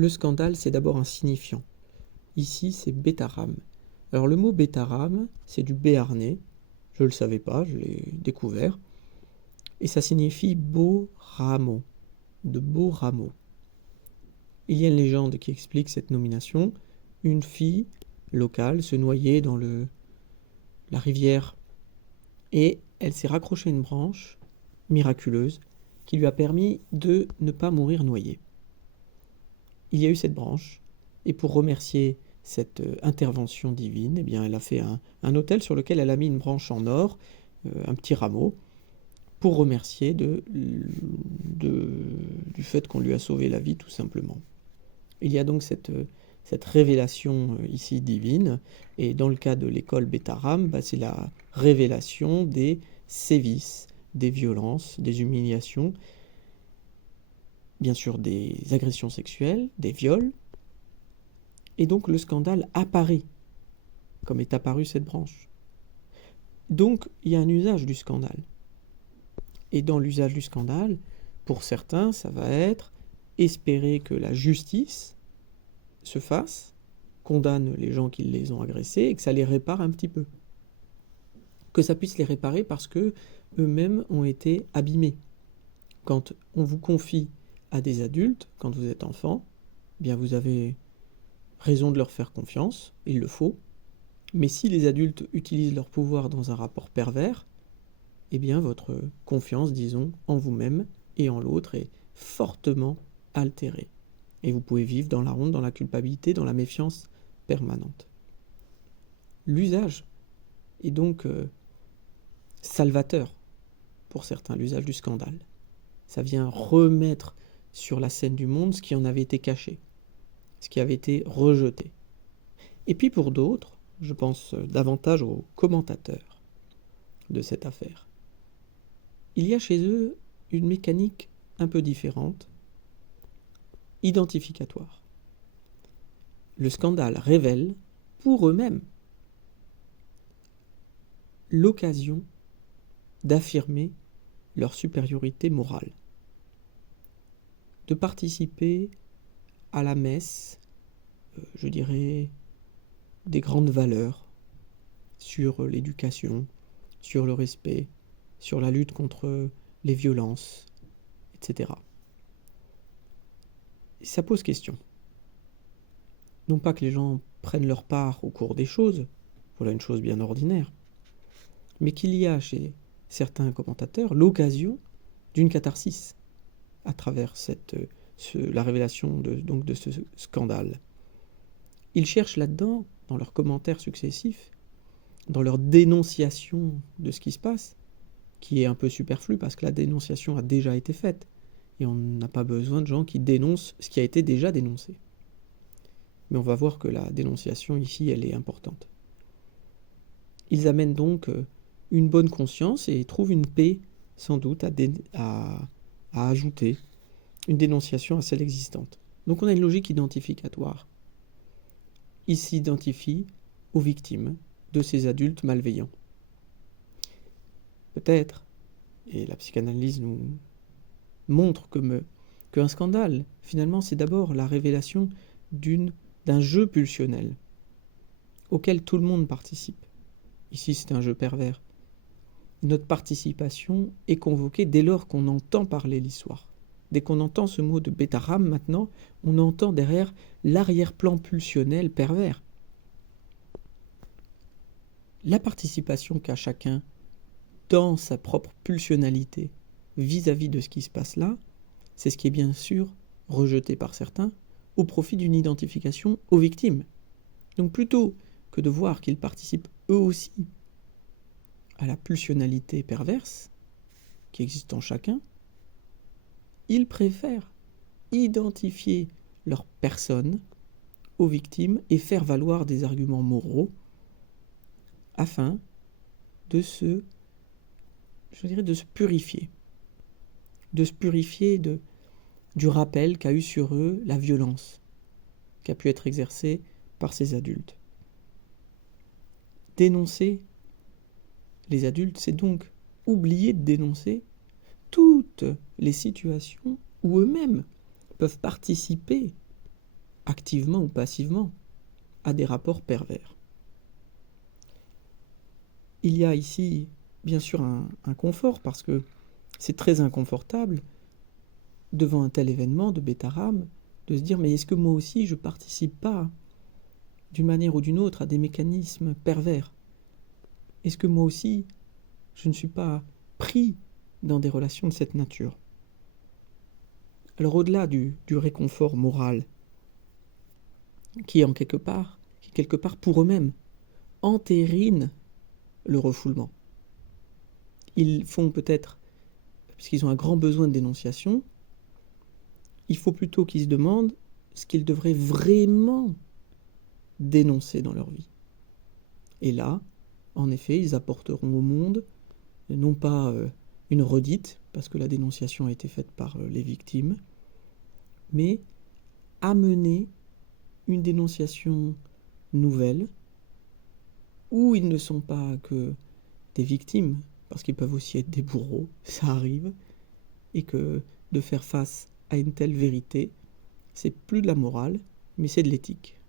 Le scandale, c'est d'abord un signifiant. Ici, c'est Bétharam. Alors le mot Bétharam, c'est du béarnais. Je ne le savais pas, je l'ai découvert. Et ça signifie beau rameau, de beaux rameaux. Il y a une légende qui explique cette nomination. Une fille locale se noyait dans la rivière et elle s'est raccrochée à une branche miraculeuse qui lui a permis de ne pas mourir noyée. Il y a eu cette branche et pour remercier cette intervention divine, eh bien, elle a fait un autel sur lequel elle a mis une branche en or, un petit rameau, pour remercier du fait qu'on lui a sauvé la vie tout simplement. Il y a donc cette révélation ici divine, et dans le cas de l'école Bétharam, c'est la révélation des sévices, des violences, des humiliations, bien sûr des agressions sexuelles, des viols, et donc le scandale apparaît, comme est apparue cette branche. Donc il y a un usage du scandale. Et dans l'usage du scandale, pour certains, ça va être espérer que la justice se fasse, condamne les gens qui les ont agressés et que ça les répare un petit peu. Que ça puisse les réparer parce que eux-mêmes ont été abîmés. Quand on vous confie à des adultes, quand vous êtes enfant, eh bien vous avez raison de leur faire confiance, il le faut. Mais si les adultes utilisent leur pouvoir dans un rapport pervers, eh bien votre confiance, disons, en vous-même et en l'autre est fortement altérée. Et vous pouvez vivre dans la honte, dans la culpabilité, dans la méfiance permanente. L'usage est donc salvateur pour certains, l'usage du scandale. Ça vient remettre sur la scène du monde ce qui en avait été caché, ce qui avait été rejeté. Et puis pour d'autres, je pense davantage aux commentateurs de cette affaire, il y a chez eux une mécanique un peu différente, identificatoire. Le scandale révèle, pour eux-mêmes, l'occasion d'affirmer leur supériorité morale, de participer à la messe, je dirais, des grandes valeurs sur l'éducation, sur le respect, sur la lutte contre les violences, etc. Ça pose question. Non pas que les gens prennent leur part au cours des choses, voilà une chose bien ordinaire, mais qu'il y a chez certains commentateurs l'occasion d'une catharsis à travers la révélation de ce scandale. Ils cherchent là-dedans, dans leurs commentaires successifs, dans leur dénonciation de ce qui se passe, qui est un peu superflu parce que la dénonciation a déjà été faite, et on n'a pas besoin de gens qui dénoncent ce qui a été déjà dénoncé. Mais on va voir que la dénonciation ici, elle est importante. Ils amènent donc une bonne conscience et trouvent une paix, sans doute, à ajouter, une dénonciation à celle existante. Donc on a une logique identificatoire. Ils s'identifient aux victimes de ces adultes malveillants. Peut-être, et la psychanalyse nous montre qu'un scandale, finalement, c'est d'abord la révélation d'un jeu pulsionnel auquel tout le monde participe. Ici, c'est un jeu pervers. Notre participation est convoquée dès lors qu'on entend parler l'histoire. Dès qu'on entend ce mot de Bétharam, maintenant, on entend derrière l'arrière-plan pulsionnel pervers. La participation qu'a chacun dans sa propre pulsionalité vis-à-vis de ce qui se passe là, c'est ce qui est bien sûr rejeté par certains au profit d'une identification aux victimes. Donc plutôt que de voir qu'ils participent eux aussi à la pulsionalité perverse qui existe en chacun, ils préfèrent identifier leur personne aux victimes et faire valoir des arguments moraux afin de se purifier. De se purifier du rappel qu'a eu sur eux la violence qui a pu être exercée par ces adultes. Dénoncer les adultes, c'est donc oublier de dénoncer toutes les situations où eux-mêmes peuvent participer activement ou passivement, à des rapports pervers. Il y a ici, bien sûr, un confort, parce que c'est très inconfortable, devant un tel événement de Bétarame, de se dire, mais est-ce que moi aussi je participe pas, d'une manière ou d'une autre, à des mécanismes pervers? Est-ce que moi aussi, je ne suis pas pris dans des relations de cette nature? Alors au-delà du réconfort moral, qui quelque part pour eux-mêmes, entérine le refoulement. Ils font peut-être, parce qu'ils ont un grand besoin de dénonciation, il faut plutôt qu'ils se demandent ce qu'ils devraient vraiment dénoncer dans leur vie. Et là, en effet, ils apporteront au monde, non pas une redite, parce que la dénonciation a été faite par les victimes, mais amener une dénonciation nouvelle, où ils ne sont pas que des victimes, parce qu'ils peuvent aussi être des bourreaux, ça arrive, et que de faire face à une telle vérité, c'est plus de la morale, mais c'est de l'éthique.